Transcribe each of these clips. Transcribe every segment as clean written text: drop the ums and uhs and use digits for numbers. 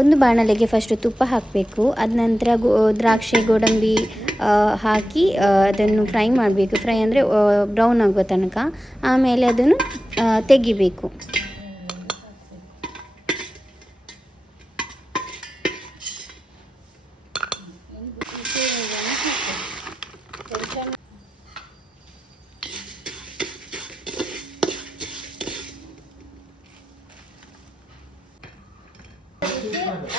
ಒಂದು ಬಾಣಲೆಗೆ ಫಸ್ಟು ತುಪ್ಪ ಹಾಕಬೇಕು. ಅದ ನಂತರ ದ್ರಾಕ್ಷಿ ಗೋಡಂಬಿ ಹಾಕಿ ಅದನ್ನು ಫ್ರೈ ಮಾಡಬೇಕು. ಫ್ರೈ ಅಂದರೆ ಬ್ರೌನ್ ಆಗೋ ತನಕ. ಆಮೇಲೆ ಅದನ್ನು ತೆಗಿಬೇಕು.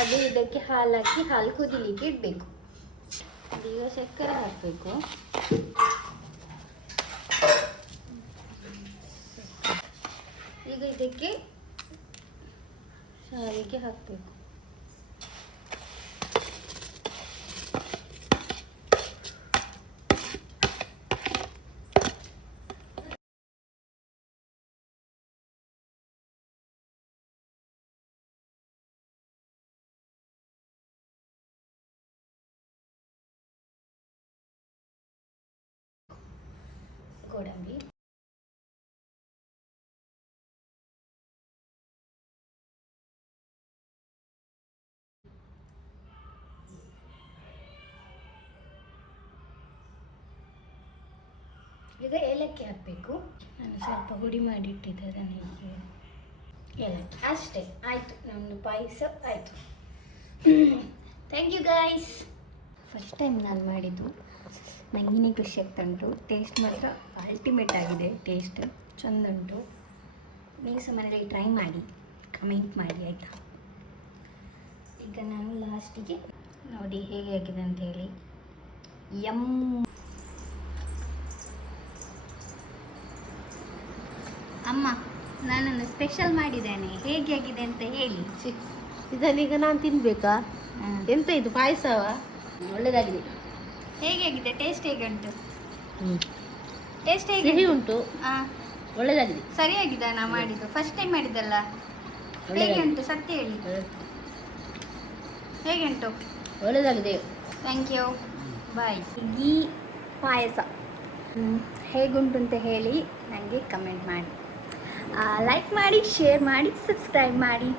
ಅದು ಇದಕ್ಕೆ ಹಾಲು ಹಾಕಿ ಹಾಲು ಕುದಿಲಿಕ್ಕೆ ಇಡಬೇಕು. ಈಗ ಸಕ್ಕರೆ ಹಾಕಬೇಕು. ಈಗ ಇದಕ್ಕೆ ಶಾವಿಗೆ ಹಾಕಬೇಕು. ಗೋಡಂಬಿ, ಈಗ ಏಲಕ್ಕಿ ಹಾಕಬೇಕು. ನಾನು ಸ್ವಲ್ಪ ಹುಡಿ ಮಾಡಿಟ್ಟಿದ್ದೆ ಅದನ್ನು ಹೀಗೆ ಏಲಕ್ಕಿ ಅಷ್ಟೇ. ಆಯಿತು, ನಮ್ಮದು ಪಾಯಸ ಆಯಿತು. Thank you guys. First time ನಾನು ಮಾಡಿದ್ದು, ನನಗಿನೇ ಖುಷಿ ಆಗ್ತಾ ಉಂಟು. ಟೇಸ್ಟ್ ಮಾತ್ರ ಅಲ್ಟಿಮೇಟ್ ಆಗಿದೆ. ಟೇಸ್ಟ್ ಚೆಂದ ಉಂಟು. ನೀವು ಸಹ ಮನೆಯಲ್ಲಿ ಟ್ರೈ ಮಾಡಿ, ಕಮೆಂಟ್ ಮಾಡಿ ಆಯಿತಾ. ಈಗ ನಾನು ಲಾಸ್ಟಿಗೆ ನೋಡಿ ಹೇಗೆ ಆಗಿದೆ ಅಂತೇಳಿ. ಯಮ್. ಅಮ್ಮ, ನಾನೊಂದು ಸ್ಪೆಷಲ್ ಮಾಡಿದ್ದೇನೆ, ಹೇಗೆ ಆಗಿದೆ ಅಂತ ಹೇಳಿ. ಇದನ್ನೀಗ ನಾನು ತಿನ್ಬೇಕಾ? ಎಂತ ಇದು ಪಾಯಸವ? ಒಳ್ಳೆದಾಗಿದೆ. ಹೇಗೆ ಆಗಿದೆ? ಟೇಸ್ಟ್ ಹೇಗೆ ಉಂಟು? ಟೇಸ್ಟ್ ಹೇಗೆ ಸಿಹಿ ಉಂಟು. ಒಳ್ಳೆದಾಗಿದೆ. ಸರಿಯಾಗಿದೆ ನಾ ಮಾಡಿದ್ದು. ಫಸ್ಟ್ ಟೈಮ್ ಮಾಡಿದ್ದಲ್ಲ. ಹೇಗೆ ಉಂಟು ಸತ್ಯ ಹೇಳಿ, ಹೇಗೆ ಉಂಟು? ಒಳ್ಳೆದಾಗಿದೆ. ಥ್ಯಾಂಕ್ ಯು, ಬಾಯ್. ಈ ಪಾಯಸ ಹೇಗುಂಟು ಅಂತ ಹೇಳಿ ನನಗೆ ಕಮೆಂಟ್ ಮಾಡಿ, ಲೈಕ್ ಮಾಡಿ, ಶೇರ್ ಮಾಡಿ, ಸಬ್ಸ್ಕ್ರೈಬ್ ಮಾಡಿ.